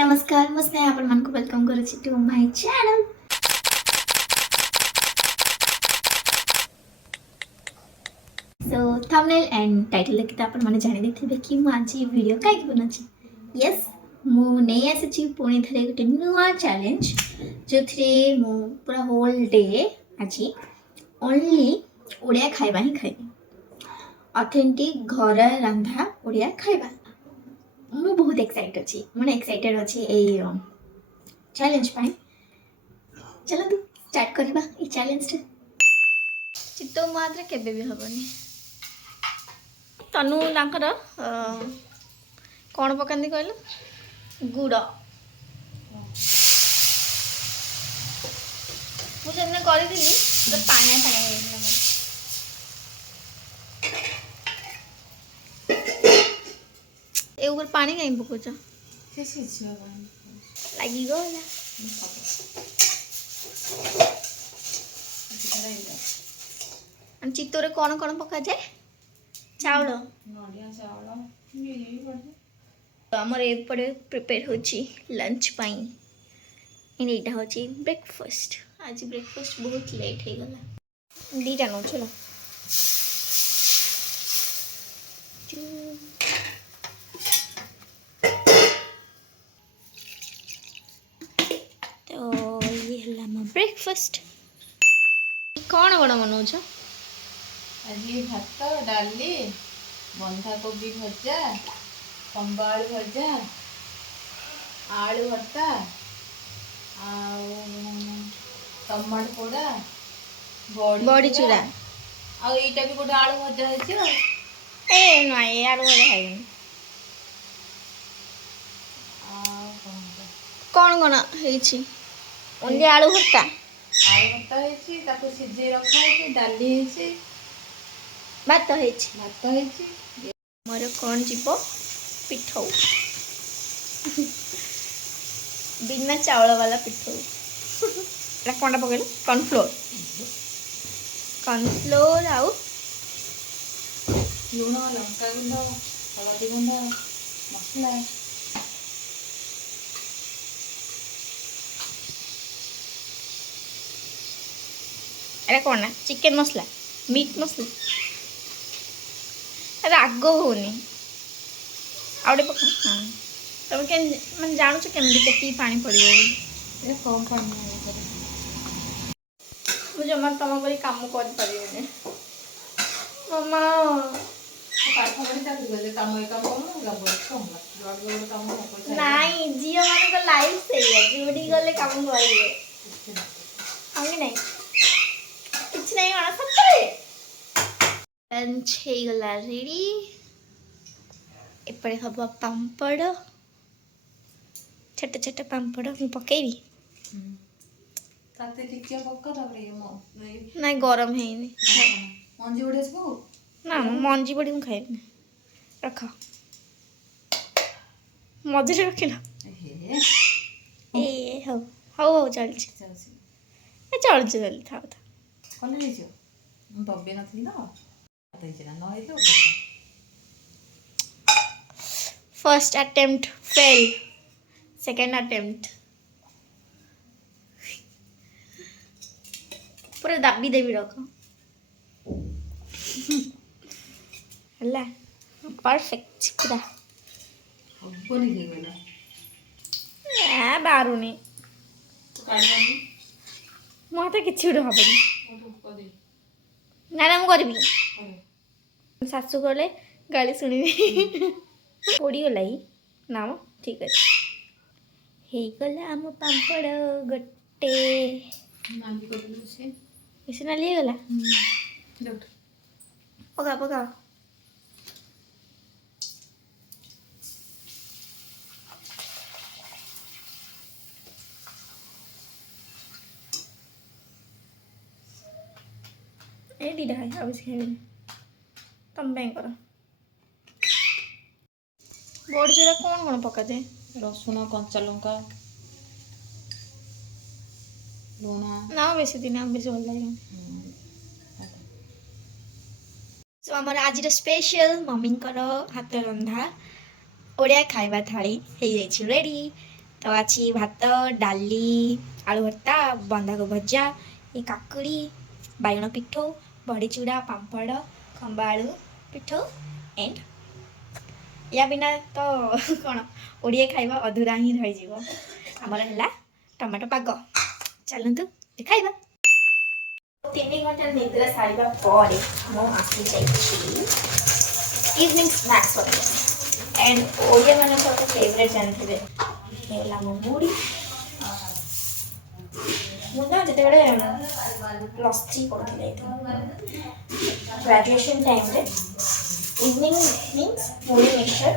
नमस्कार मैं स्नेहा आपण मानक वेलकम करूची to my channel. So thumbnail and title देखि आपण माने जानि देथिबे कि मु आज वीडियो काई बनछि। यस मु नै आसी पुणी थरे गोटे नुआ चैलेंज जो थरे मु पूरा होल डे आज ओनली ओडिया खाइबा ही खाइबी। ऑथेंटिक घर रंधा ओडिया खाइबा मु बहुत एक्साइटेड अछि माने एक्साइटेड अछि ए चैलेंज पाई। चलो तू स्टार्ट करबा ए चैलेंज रे। चित्तो मात्र केबे भी हबनी तनु तांकर कोन पकांदी कहलो गुड़ मु जेने करि दिली तो पानी पानी होइला मोर ए ऊपर पानी काई पकोच से छिवा लागी गला अन चित्तोरे कोन कोन पका जाए चावल नडिया चावल मिली पड़े हमर एपड़े प्रिपेयर होची लंच पाई एंड एटा होची ब्रेकफास्ट। आज ब्रेकफास्ट बहुत लेट हे गला दीटा नो चलो तो ये हला हम ब्रेकफास्ट कौन बड़ा मनोज आज भात डाली बंधा कोबी भजा कंबाल भजा आलू भर्ता टमाटो पोड़ा बड़ी चूड़ा आ एटा भी गोटे आलू भजा है ए नाई आलू भजा खाइबे कौन कौन हेछि ओनली आलू भर्ता आलू भर्ता है ताको सिझे रखा है डाली है भात हेछि भात है मोर कौन जीवो पिठौ बिना चावल वाला पिठौ एटा कोनटा पकेल कॉर्नफ्लोर आउ लूण लंका गुंड हलदी गुंड मसला एटा कोन ना चिकन मसला मीट मसला राग होनी आउटे पका हाँ तुम के मैं जानू केमती के पानी पड़ो ये कम पानी मुझे जमा तुम पर कम कर मम्मा पाठ पढ़ी चाकरी गले काम ए काम कम गबो कम जॉब गले काम हो नहीं जियो मान को लाइफ से है जोड़ी गले काम करिए हम नहीं कुछ नहीं होना सत्तरे लंच हे गला रेडी एपरे हबा पांपड़ छोटे छोटे पांपड़ मु पकेबी ताते टिकिया पक्का तापरे मो नहीं गरम है नहीं मंजी उड़े सब ना मंजी बड़ी मु खाइबी रख मझे रखिला ए हो हो हो चल ए चल चल था कल ले जो मु दबे नथली ना पता ही ना है तो first attempt fail second attempt पूरा दाबी देवी रख हला परफेक्ट पूरा हबनी के गला ए बारुनी तो काढनी मते किछि उड हबनी तो कदे ना ना मु करबी सासू गले गाली सुनिबी पड़ी गलाई ना ठीक अच्छे हे गला आम पांपड़ गोटे नाली कर दे से इसे ना लिए गला डॉक्टर पका पका ए दीदा है अब इसे तुम बैंक करो बड़ी चूड़ा कौन कौन पका दे रसुन कंचा लंका लूण ना बेसी दिन बेसी भल लगे सो आमर आज स्पेशल मम्मी हाथ रंधा ओडिया खाइबा थाली हो रेडी ତ ଅଛି ଭାତ ଡାଲି ଆଳୁ ଭର୍ତ୍ତା ବନ୍ଧାକୋବି ଭଜା ଏ କାକୁଡ଼ି ବାଇଗଣ ପିଠଉ ବଡ଼ିଚୁଡ଼ା ପାମ୍ପଡ଼ ଖମ୍ବା ଆଳୁ ପିଠଉ ଏଣ୍ଡ ୟା ବିନା ତ କ'ଣ ଓଡ଼ିଆ ଖାଇବା ଅଧୁରା ହିଁ ରହିଯିବ। ଆମର ହେଲା ଟମାଟୋ ପାଗ। ଚାଲନ୍ତୁ ଖାଇବା। 3 ଘଣ୍ଟା ନିଦ୍ରା ସାରିବା ପରେ ମୁଁ ଆସିଯାଇଛି ଇଭିନିଂ ସ୍ନାକ୍ସ କରିବା ଏଣ୍ଡ ଓଡ଼ିଆମାନଙ୍କର ତ ଫେଭରେଟ୍ ଜାଣିଥିବେ ହେଲା ମୋ ମୁଢ଼ି। ମୁଁ ନା ଯେତେବେଳେ ପ୍ଲସ୍ 3 ପଢ଼ୁଥିଲି ଗ୍ରାଜୁଏସନ୍ ଟାଇମ୍ରେ ଇଭିନିଂ ମିନ୍ସ ମୁଢ଼ି ମିକ୍ସଚର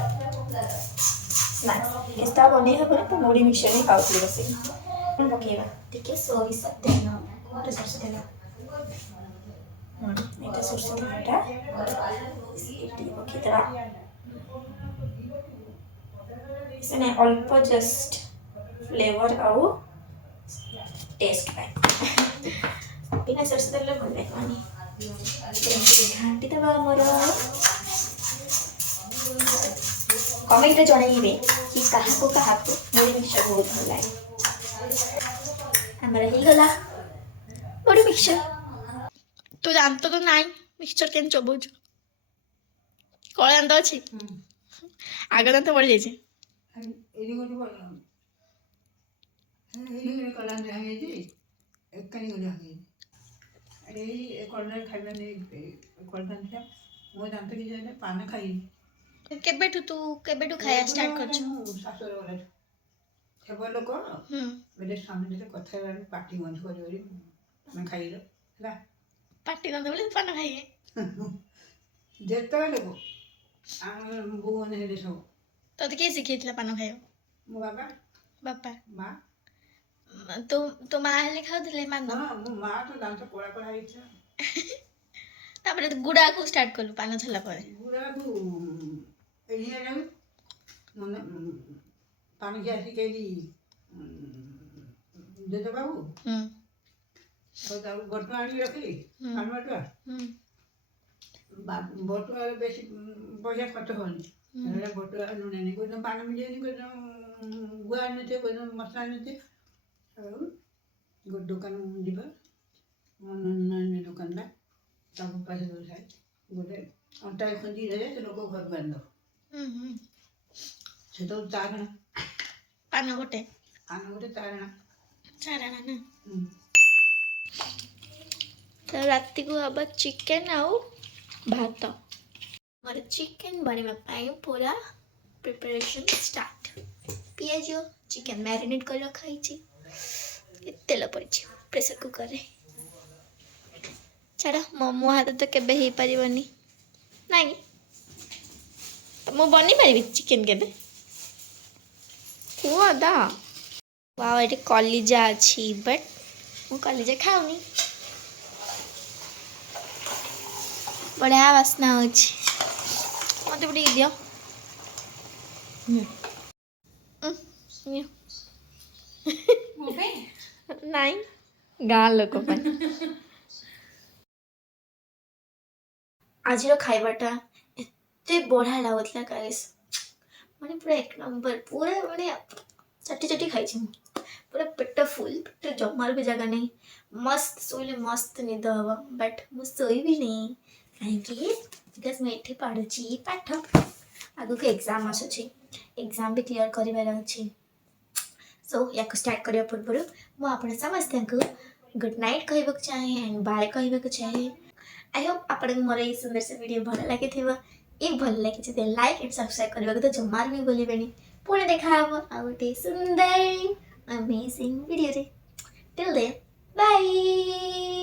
ସ୍ନାକ୍ସ କିସ୍ତା ବନେଇ ହେବନି ତ ମୁଢ଼ି ମିକ୍ସଚର ହିଁ ଖାଉଥିଲି ବସିକି। କ'ଣ ପକାଇବା ଟିକେ ସୋରିଷ ତେଲ ସୋରିଷ ତେଲ ଏଇଟା ସୋରିଷ ତେଲଟା ଟିକେ ପକାଇଦେବା ସେନେ ଅଳ୍ପ ଜଷ୍ଟ ଫ୍ଲେଭର ଆଉ ଟେଷ୍ଟ ପାଇଁ ବିନା ସୋରିଷ ତେଲରେ ଭଲ ଲାଗିବନି। ଘାଣ୍ଟି ଦେବା ଆମର କମେଣ୍ଟରେ ଜଣାଇବେ କି କାହାକୁ ମୁଢ଼ି ମିକ୍ସଚର ବହୁତ ଭଲ ଲାଗେ। ଆମର ହେଇଗଲା ମୁଢ଼ି ମିକ୍ସଚର। ତୁ ଦାନ୍ତ ତ ନାହିଁ ମିକ୍ସଚର କେମିତି ଚୋବଉଛୁ? କଳା ଦାନ୍ତ ଅଛି ଆଗ ଦାନ୍ତ ବଢ଼ିଯାଇଛି। କେବେଠୁ ଖାଇବା ଷ୍ଟାର୍ଟ କରିଛୁ? ପାଟି ଦାନ୍ତ ବୋଲି ପାନ ଖାଇବେ। ତତେ କିଏ ଶିଖେଇଥିଲା ପାନ ଖାଇବା? ବାପା ତୋ ମା ହେଲେ ଖାଉଥିଲେ ପାନ? ତାପରେ ଗୁଡ଼ାକୁ ଷ୍ଟାର୍ଟ କଲୁ ପାନ ଛାଡ଼ିଲା ପରେ? ବଟୁଆରେ ବେଶୀ ପଇସା ଖର୍ଚ୍ଚ ହଉନି ବଟୁଆ ଲୁଣ ନେଇ କୋଉ ପାନ ମିଳିବନି କୋଉ ଗୁଆ ଆଣିନଥିବେ କୋଉ ମସଲା ଆଣିନଥିବେ ଆଉ ଗୋଟେ ଦୋକାନ ଯିବା ଦୋକାନଟା ତାକୁ ପାଖରେ ଥାଏ ଗୋଟେ ଅଣ୍ଟାଏ ଖଞ୍ଜି ଧରେ ସେ ଲୋକ ଘରକୁ ଆଣିଦେବ ସେତେବେଳେ ଚାରଣ ପାନ ଗୋଟେ ଚାରଣ ନା। ତ ରାତିକୁ ହବ ଚିକେନ ଆଉ ଭାତ। ମୋର ଚିକେନ ବନେଇବା ପାଇଁ ପୁରା ପ୍ରିପାରେସନ୍ ଷ୍ଟାର୍ଟ। ପିଆଜ ଚିକେନ ମ୍ୟାରିନେଟ୍ କରି ରଖା ହେଇଛି ତେଲ ପଡ଼ିଛି ପ୍ରେସର କୁକରରେ। ଛାଡ଼ ମୋ ହାତ ତ କେବେ ହେଇପାରିବନି ନାଇଁ ମୁଁ ବନେଇ ପାରିବି ଚିକେନ କେବେ କୁହ ଦା। ୱାଓ ଏଠି କଲିଜା ଅଛି ବଟ୍ ମୁଁ କଲିଜା ଖାଉନି। ବଢ଼ିଆ ବାସ୍ନା ହେଉଛି ମୋତେ ବି ଟିକେ ଦିଅ। ନାଇଁ ଗାଁ ଲୋକ ପାଇଁ। ଆଜିର ଖାଇବାଟା ଏତେ ବଢ଼ିଆ ଲାଗୁଥିଲା ଗାଇସ୍ ମାନେ ପୁରା 1 ନମ୍ବର ପୁରା ମାନେ ଚାଟି ଖାଇଛି ମୁଁ ପୁରା ପେଟ ଫୁଲ ପେଟ ଜମାରୁ ବି ଜାଗା ନାହିଁ। ମସ୍ତ ଶୋଇଲେ ମସ୍ତ ନିଦ ହେବ ବଟ୍ ମୁଁ ଶୋଇବିନି କାହିଁକି ବିକଜ୍ ମୁଁ ଏଠି ପଢ଼ୁଛି ପାଠ ଆଗକୁ ଏକ୍ଜାମ୍ ଆସୁଛି ଏକ୍ଜାମ୍ ବି କ୍ଲିୟର କରିବାର ଅଛି। ସୋ ୟାକୁ ଷ୍ଟାର୍ଟ କରିବା ପୂର୍ବରୁ ମୁଁ ଆପଣ ସମସ୍ତଙ୍କୁ ଗୁଡ୍ ନାଇଟ୍ କହିବାକୁ ଚାହେଁ ଆଣ୍ଡ ବାଏ କହିବାକୁ ଚାହେଁ। ଆଇ ହୋପ୍ ଆପଣଙ୍କୁ ମୋର ଏଇ ସୁନ୍ଦର ସେ ଭିଡ଼ିଓ ଭଲ ଲାଗିଥିବ। ଭଲ ଲାଗିଛି ତ ଲାଇକ୍ ଆଣ୍ଡ ସବସ୍କ୍ରାଇବ୍ କରିବାକୁ ତ ଜମାରୁ ବି ଭୁଲିବେନି। ପୁଣି ଦେଖା ହେବ ଆଉ ଗୋଟେ ସୁନ୍ଦର ଅମେଜିଂ ଭିଡ଼ିଓରେ। Till then bye.